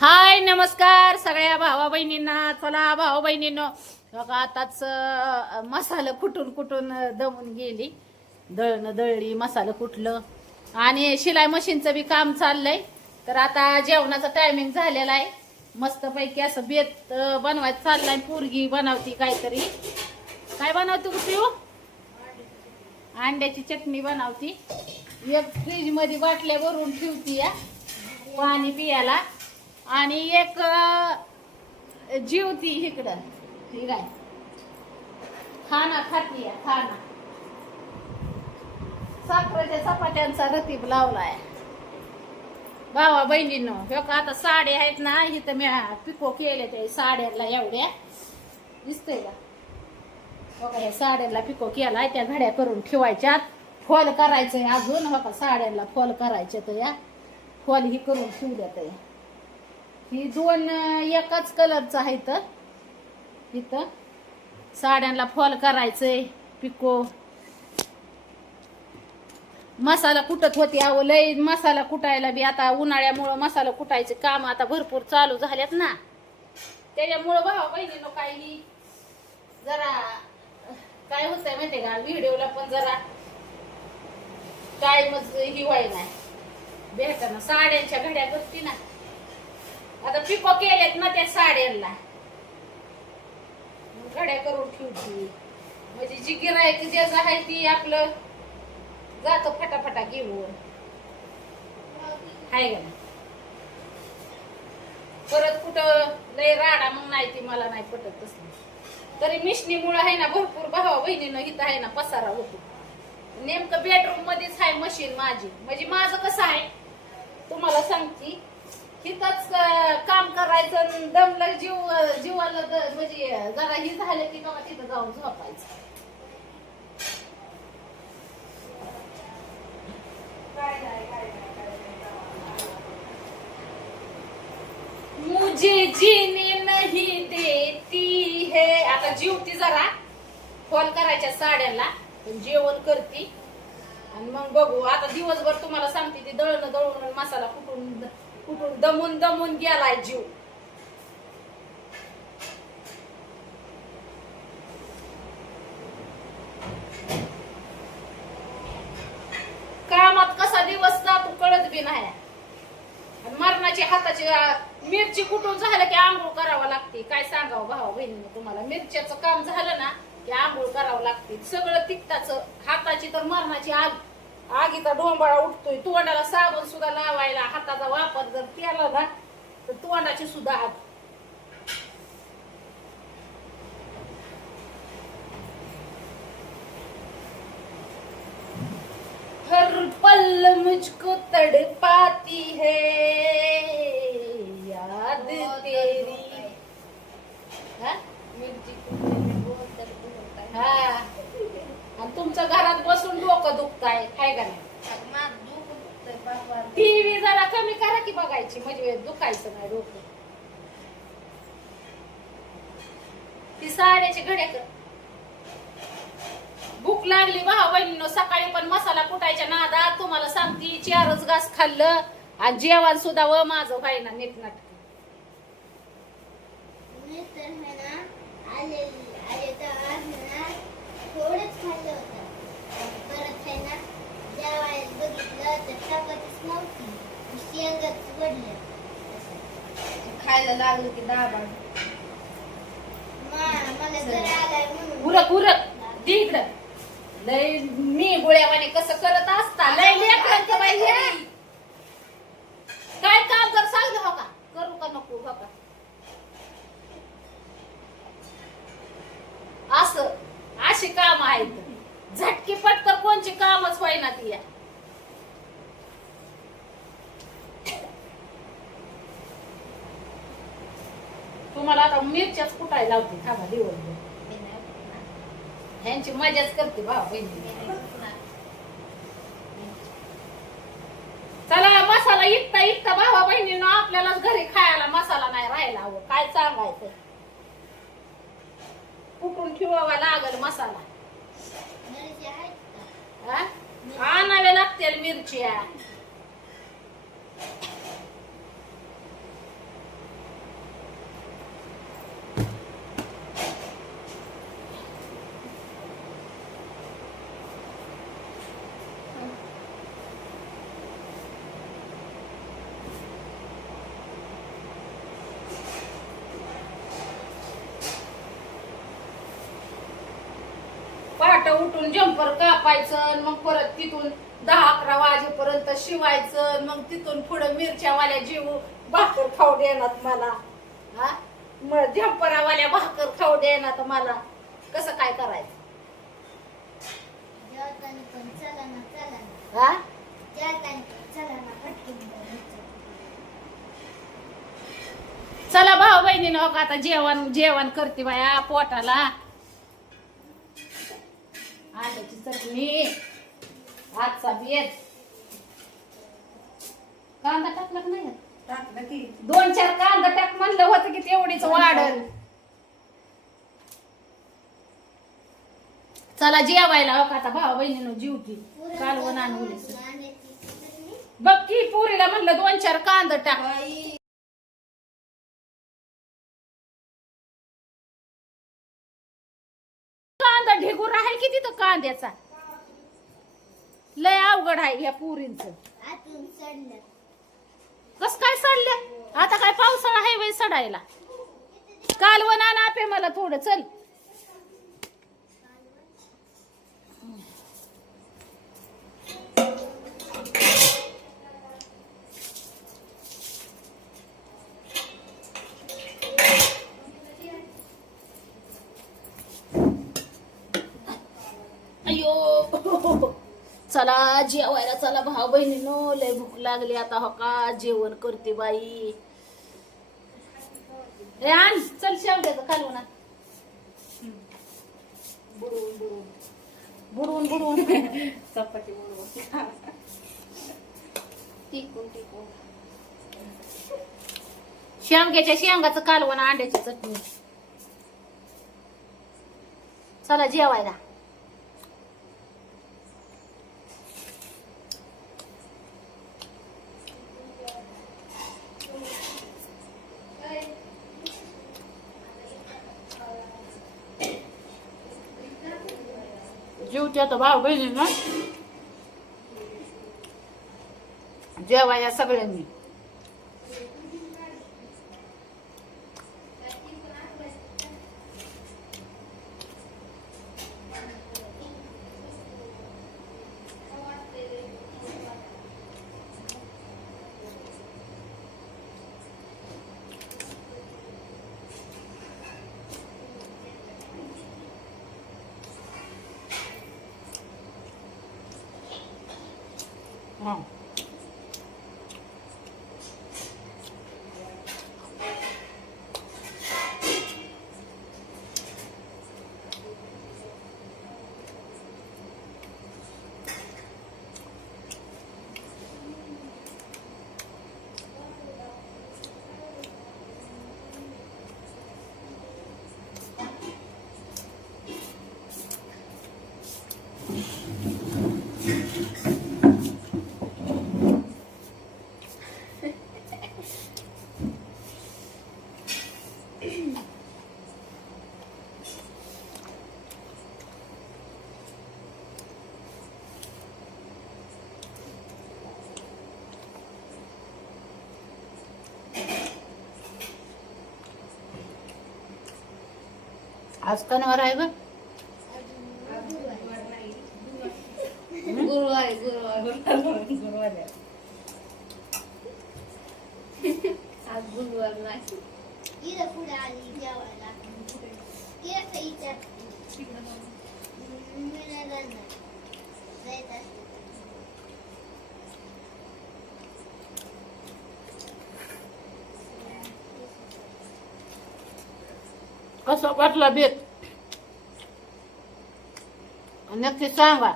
हाय नमस्कार सगळ्या भावा बहिणींना. चला भावा बहिणींनो, बघा आताच मसाला कुटून कुटून दमून गेली. दळणं दळली, मसाला कुटलं आणि शिलाई मशीनचं बी काम चाललंय. तर आता जेवणाचा टायमिंग झालेला आहे. मस्तपैकी असं बेत बनवायचं चाललाय. पोरगी बनवती काहीतरी. काय बनवते पिऊ? अंड्याची चटणी बनवती. एक फ्रीज मध्ये बाटल्या भरून ठेवती या पाणी पियाला, आणि एक जीवती इकडं. ठीक आहे, खाना खाती या खाना. साखरेच्या चपात्यांचा रतीब लावलाय. भावा बहिणींनो, हे का आता साड्या आहेत ना, इथं मी पिको केले ते साड्याला एवढ्या दिसतंय का? बघा या साड्याला पिको केलाय. त्या घड्या करून ठेवायच्यात. फॉल करायचंय अजून. हो का साड्याला फॉल करायचे तर या फॉल ही करून ठेवू द्यात. ही दोन एकाच कलरचा आहे. तर इथं साड्यांना फॉल करायचंय पिको. मसाला कुटत होती अहो लय. मसाला कुटायला बी आता उन्हाळ्यामुळं मसाला कुटायचे काम आता भरपूर चालू झालेत ना, त्याच्यामुळं भावा बहिणीनो काही जरा काय होतंय माहितीये का, व्हिडिओला पण जरा टाइमच ही व्हाय नाही भेटना. साड्यांच्या घड्या बसती ना, आता पिको केलेत ना त्या साड्यांना, घड्या करून ठेवती. म्हणजे जी गिरायक ज्याचं आहे ती आपलं जातो फटाफटा घेऊन. हाय का? परत कुठं लय राडा मग नाही ती मला नाही पटत तसली. तरी मिशनीमुळे आहे ना भरपूर भावा बहिणीनं इथं आहे ना पसारा होतो. नेमकं बेडरूम मध्येच आहे मशीन माझी. म्हणजे माझं कसं आहे तुम्हाला सांगते, तिथंच काम करायचं. दमलं जीवाला म्हणजे जरा ही झालं की का तिथं जाऊन झोपायचं. मुझे जीने नहीं देती है. आता जीवती जरा फॉल करायच्या साड्याला, पण जेवण करती आणि मग बघू. आता दिवसभर तुम्हाला सांगते ती दळणं दळून मसाला कुटून कुटून दमून दमून गेलाय जीव. कामात कसा दिवस जातो कळत बी नाही. मरणाची हाताची मिरची कुटून झालं की आंघोळ करावं लागते. काय सांगावं भावा बहिणीने तुम्हाला, मिरच्याचं काम झालं ना की आंघोळ करावं लागते. सगळं तिखटाचं. हाताची तर मरणाची आग, आगीचा डोंबाळा उठतोय. तोंडाला साबण सुद्धा लावायला हाताचा वापर जर केला ना तर तोंडाची सुद्धा आग. हर पल मुझको तड़पाती है याद तेरी. हा, आणि तुमच्या घरात बसून डोकं दुखताय काय का नाही? टीव्ही जरा कमी करा की बघायची, म्हणजे दुखायचं नाही डोकं. ती साड्याची घड्या कर. भूक लागली भावा बहिणीनो. सकाळी पण मसाला कुटायच्या नादात तुम्हाला सांगते 4 घास खाल्लं आणि जेवण सुद्धा व माझं व्हायना नीटनाटक. थोडंच खाल्लं होतं. परत आहे ना जेवायला बघितलं तर चपातीच नव्हती, शेंगच वडलं. खायला लागलं की दाबा मला जर आलाय म्हणून उरक उरक दे इकडं. लय मी गोळ्यावाने कसं करत असता. लय लेकरांचं बाई हे. काय काम जर सांगलं हो का, करू का नको हो का, असं अशी काम आहेत. झटकी पटकर कोणची कामच होईना ती. तुम्हाला आता मिरच्याच कुटायला लावते थांबा दिवसभर. ह्यांची मजाच करते भावा बहिणी. चला मसाला इकता इकता भावा बहिणीनं आपल्यालाच घरी खायला मसाला नाही राहिला. हवं काय सांगायचं, कुठून ठेवावा लागल मसाला. आणावे लागतील मिरच्या. उठून जम्पर कापायचं आणि मग परत तिथून 10-11 वाजेपर्यंत शिवायचं आणि मग तिथून पुढे मिरच्यावाल्या जीव भाकर खाऊ देणार मला. हा मग जम्परावाल्या भाकर खाऊ देणार मला. कसं काय करायचं? जेवताना पण चला ना. हा जेवताना पण चला ना पटकन. चला भाऊ बहिणीनं का आता जेवण करते बाया पोटाला. आल्याची चटणी, आजचा बेत. कांदा टाकला का नाही? टाकलं की 2-4 कांदा टाक म्हणलं होतं की तेवढीच वाढल. चला जेवायला हो का आता भाऊ बहिणीनं जीवती कालवण आणून बघ की पुरीला म्हणलं 2-4 कांदा टाक. बाई कांदा ढिगूर आहे की तिथं कांद्याचा. लय अवघड आहे या पुरींच. आतून सडलं. कस काय सडल्या? आता काय पावसाळा आहे वय सडायला. कालवण आण आपे मला थोडं चल. अयो चला जेवायला चला भाऊ बहिणीनो. लय भूक लागली आता. हो का जेवण करते बाई. ए आण चल शेवग्याचं कालवण आण. बुडवून चपाती बनवून टिकून शेवग्याच्या शेंगाचं कालवण, अंड्याची चटणी. चला जेवायला. जीवते आता भाऊ बहिणींना जेवाया सगळ्यांनी. आज कनवर आहे ग. गुरुवार आज गुरुवार नाही. इथं पुढे आली जेवायला. इथं इथं मी नाही जाणार. जायचं असतं. कसं वाटलं बेत नक्की सांगा.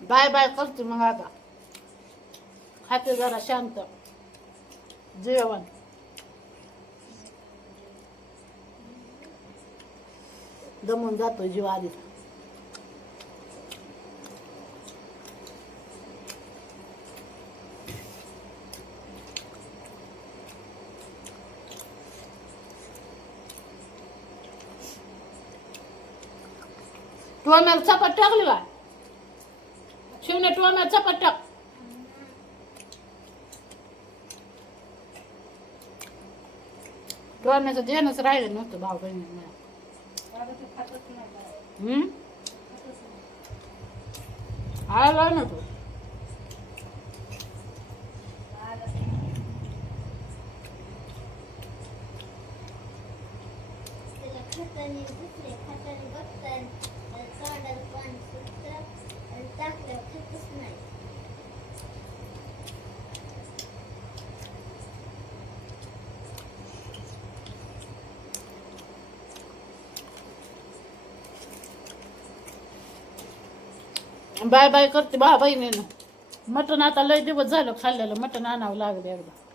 बाय बाय करते मग आता. खाते जरा शांत जेवण. दमून जातो जीव आधी. टोमॅटो चपात टाकली का? शिवने टोमॅटो चपात टाक. टोमॅटोचं ध्यानच राहिलं नव्हतं भाऊ बहिणी. आता तू खातच नाही बरं. खातच नाही. आला ना तू आलंच नाही. त्याला खाताना दुसरे खाताना बघतात तोंडाला पाणी सुटतं आणि टाकल्यावर खातच नाही. बाय बाय करते बा बहिणीनं मटण आता लय दिवस झालं खाल्लेलं मटण आणावं लागलं एकदा